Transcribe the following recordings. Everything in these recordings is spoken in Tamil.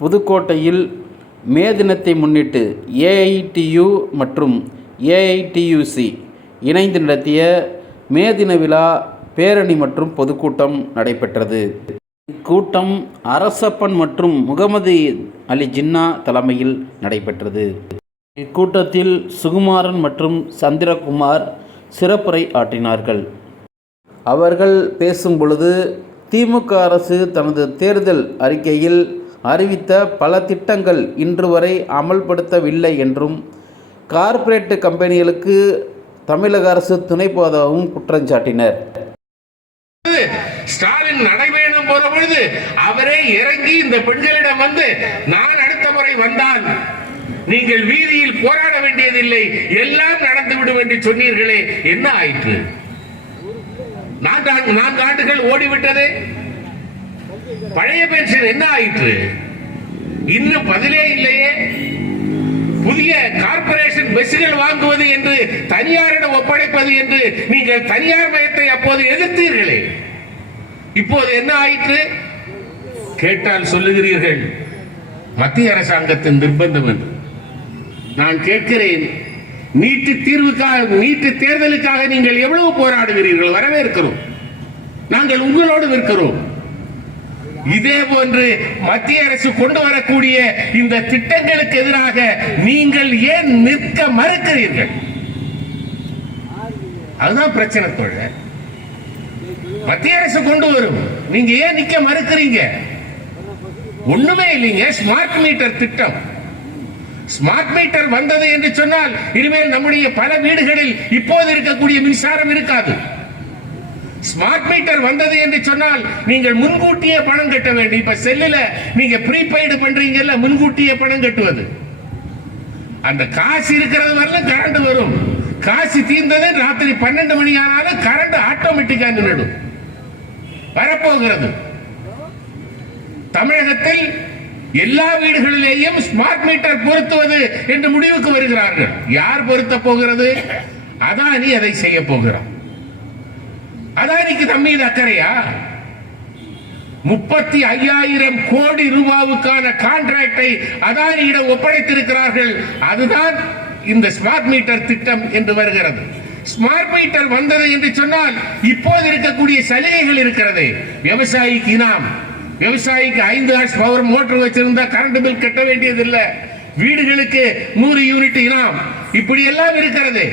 புதுக்கோட்டையில் மே தினத்தை முன்னிட்டு ஏஐடியு மற்றும் ஏஐடியுசி இணைந்து நடத்திய மே தின விழா பேரணி மற்றும் பொதுக்கூட்டம் நடைபெற்றது. இக்கூட்டம் அரசப்பன் மற்றும் முகமது அலி ஜின்னா தலைமையில் நடைபெற்றது. இக்கூட்டத்தில் சுகுமாரன் மற்றும் சந்திரகுமார் சிறப்புரை ஆற்றினார்கள். அவர்கள் பேசும் பொழுது, திமுக அரசு தனது தேர்தல் அறிக்கையில் அறிவித்த பல திட்டங்கள் இன்று வரை அமல்படுத்தவில்லை என்றும், கார்ப்பரேட் கம்பெனிகளுக்கு தமிழக அரசு துணை போவதாகவும் குற்றம் சாட்டினர். ஸ்டாலின் நடைபயணம் போற பொழுது அவரே இறங்கி இந்த பெண்களிடம் வந்து, நான் அடுத்த முறை வந்தால் நீங்கள் வீதியில் போராட வேண்டியதில்லை, எல்லாம் நடந்துவிடும் என்று சொன்னீர்களே, என்ன ஆயிற்று? 4 ஆண்டுகள் ஓடிவிட்டது. பழைய பென்ஷன் என்ன ஆயிற்று? இன்னும் பதிலே இல்லையே. புதிய கார்ப்பரேஷன் பஸ்கள் வாங்குவது என்று தனியாரிடம் ஒப்படைப்பது என்று நீங்கள் தனியார் மயத்தை அப்போது எதிர்த்தீர்களே, இப்போது என்ன ஆயிற்று? கேட்டால் சொல்லுகிறீர்கள் மத்திய அரசாங்கத்தின் நிர்பந்தம் என்று. நான் கேட்கிறேன், நீட்டு தேர்தலுக்காக நீங்கள் எவ்வளவு போராடுகிறீர்கள்? வரவேற்கிறோம், நாங்கள் உங்களோடு இருக்கிறோம். இதே போன்று மத்திய அரசு கொண்டு வரக்கூடிய இந்த திட்டங்களுக்கு எதிராக நீங்கள் ஏன் நிற்க மறுக்கிறீர்கள்? அதுதான் பிரச்சனை தோழர். மத்திய அரசு கொண்டு வரும், நீங்க ஏன் நிற்க மறுக்கிறீங்க? ஒண்ணுமே இல்லைங்க. ஸ்மார்ட் மீட்டர் திட்டம், ஸ்மார்ட் மீட்டர் வந்தது என்று சொன்னால் இனிமேல் நம்முடைய பல வீடுகளில் இப்போது இருக்கக்கூடிய மின்சாரம் இருக்காது. ஸ்மார்ட் மீட்டர் வந்தது என்று சொன்னால் நீங்கள் முன்கூட்டியே பணம் கட்ட வேண்டும். இப்ப செல்லுல நீங்க ப்ரீபெய்டு பண்றீங்கல்ல, முன்கூட்டியே பணம் கட்டுவது. அந்த காசு இருக்கிறது வரல கரண்ட் வரும். காசு தீர்ந்தது ராத்திரி 12 மணி ஆனாலும் கரண்ட் ஆட்டோமேட்டிக்கா நின்றுடும். வரப்போகிறது. தமிழகத்தில் எல்லா வீடுகளிலேயும் ஸ்மார்ட் மீட்டர் பொருத்துவது என்று முடிவுக்கு வருகிறார்கள். யார் பொருத்த போகிறது? அதானி அதை செய்ய போகிறார். அதானிக்கு நம்மீது அக்கறையா? 35,000 கோடி ரூபாவுக்கான கான்ட்ராக்டை அதானியிடம் ஒப்படைத்திருக்கிறார்கள். அதுதான் இந்த ஸ்மார்ட் மீட்டர் திட்டம் என்று வருகிறது. ஸ்மார்ட் மீட்டர் வந்தது என்று சொன்னால் இப்போது இருக்கக்கூடிய சலுகைகள் இருக்கிறது. விவசாயிக்கு இனாம், விவசாயிக்கு 5 ஹார்ஸ் பவர் மோட்டர் வச்சிருந்தா கரண்ட் பில் கட்ட வேண்டியதில்லை. வீடுகளுக்கு 100 யூனிட் இனாம், இப்படி எல்லாம் இருக்கிறது.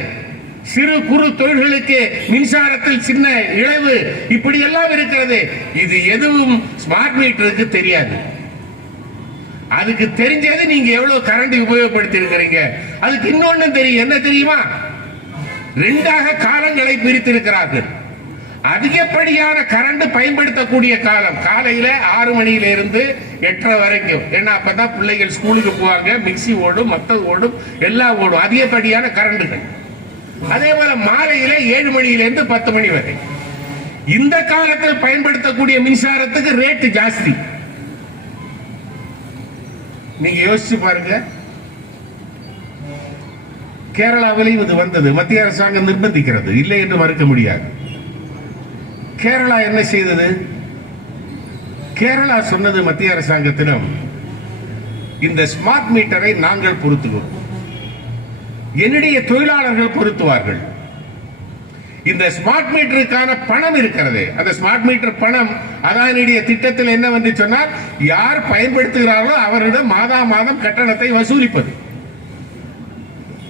சிறு குறு தொழில்களுக்கு மின்சாரத்தில் சின்ன இழவு, இப்படி எல்லாம் இருக்கிறது. இது எதுவும் ஸ்மார்ட் மீட்டருக்கு தெரியாது. அதுக்கு தெரிஞ்சது நீங்க எவ்வளவு கரண்ட் உபயோகப்படுத்தி இருக்கிறீங்க. அதுக்கு இன்னொன்னு தெரியும். என்ன தெரியுமா? 2ஆக காலங்களை பிரித்திருக்கிறார்கள். அதிகப்படியான கரண்ட் பயன்படுத்தக்கூடிய காலம் காலையில 6 மணியில இருந்து 8:30 வரைக்கும். ஏன்னா அப்பதான் பிள்ளைகள் ஸ்கூலுக்கு போவாங்க, மிக்சி ஓடும், மத்தது ஓடும், எல்லாம் ஓடும், அதிகப்படியான கரண்டுகள். அதே போல மாலையில 7 மணியில இருந்து 10 மணி வரை. இந்த காலத்தில் பயன்படுத்தக்கூடிய மின்சாரத்துக்கு ரேட்டு ஜாஸ்தி. நீங்க யோசிச்சு பாருங்க. கேரளாவில் இது வந்தது, மத்திய அரசாங்கம் நிர்பந்திக்கிறது, இல்லை என்று மறுக்க முடியாது. கேரளா என்ன செய்தது? கேரளா சொன்னது மத்திய அரசாங்கத்திடம், இந்த ஸ்மார்ட் மீட்டரை நாங்கள் பொருத்துவோம், என்னுடைய தொழிலாளர்கள் பொருத்துவார்கள். இந்த ஸ்மார்ட் மீட்டருக்கான பணம் இருக்கிறது. அந்த ஸ்மார்ட் மீட்டர் பணம் அதானியுடைய திட்டத்தில் என்னவென்று சொன்னால், யார் பயன்படுத்துகிறார்களோ அவரிடம் மாதம் கட்டணத்தை வசூலிப்பது.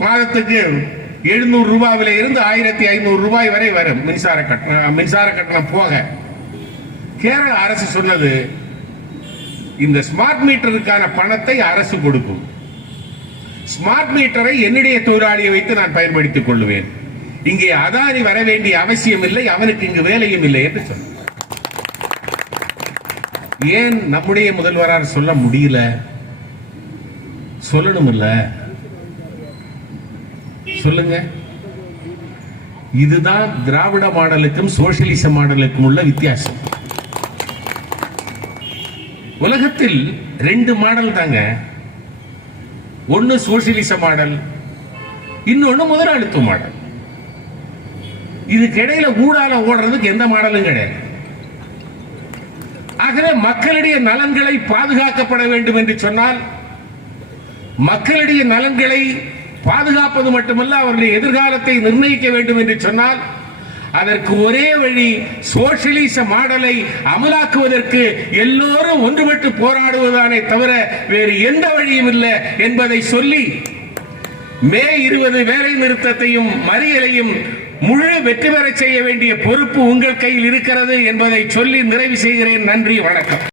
மாதத்துக்கு 700 ரூபாயில இருந்து 1500 ரூபாய் வரை வரும் மின்சார கட்டணம் போக. கேரள அரசு சொன்னது, இந்த ஸ்மார்ட் மீட்டருக்கான பணத்தை அரசு கொடுக்கும், ஸ்மார்ட் மீட்டரை என்னுடைய தொழிலாளியை வைத்து நான் பயன்படுத்திக் கொள்ளுவேன், இங்கே அதானி வர வேண்டிய அவசியம் இல்லை, அவனுக்கு இங்கு வேலையும் இல்லை என்று சொன்னார். ஏன் நம்முடைய முதல்வரால் சொல்ல முடியல? சொல்லணும் இல்ல? சொல்லுங்க. இதுதான் திராவிட மாடலுக்கும் சோசியலிச மாடலுக்கும் உள்ள வித்தியாசம். உலகத்தில் 2 மாடல் தாங்க. ஒன்னு சோசியலிச மாடல், இன்னொன்னு முதலாளித்துவ மாடல். இதுக்கு இடையில ஊடால ஓடுறதுக்கு எந்த மாடலும் கிடையாது. ஆகவே மக்களுடைய நலன்களை பாதுகாக்கப்பட வேண்டும் என்று சொன்னால், மக்களுடைய நலன்களை பாதுகாப்பது மட்டுமல்ல, அவருடைய எதிர்காலத்தை நிர்ணயிக்க வேண்டும் என்று சொன்னால், அதற்கு ஒரே வழி சோசியலிச மாடலை அமலாக்குவதற்கு எல்லோரும் ஒன்றுபட்டு போராடுவதானே தவிர வேறு எந்த வழியும் இல்லை என்பதை சொல்லி, மே 20 வேலை நிறுத்தத்தையும் மறியலையும் முழு வெற்றி பெற செய்ய வேண்டிய பொறுப்பு உங்கள் கையில் இருக்கிறது என்பதை சொல்லி நிறைவு செய்கிறேன். நன்றி, வணக்கம்.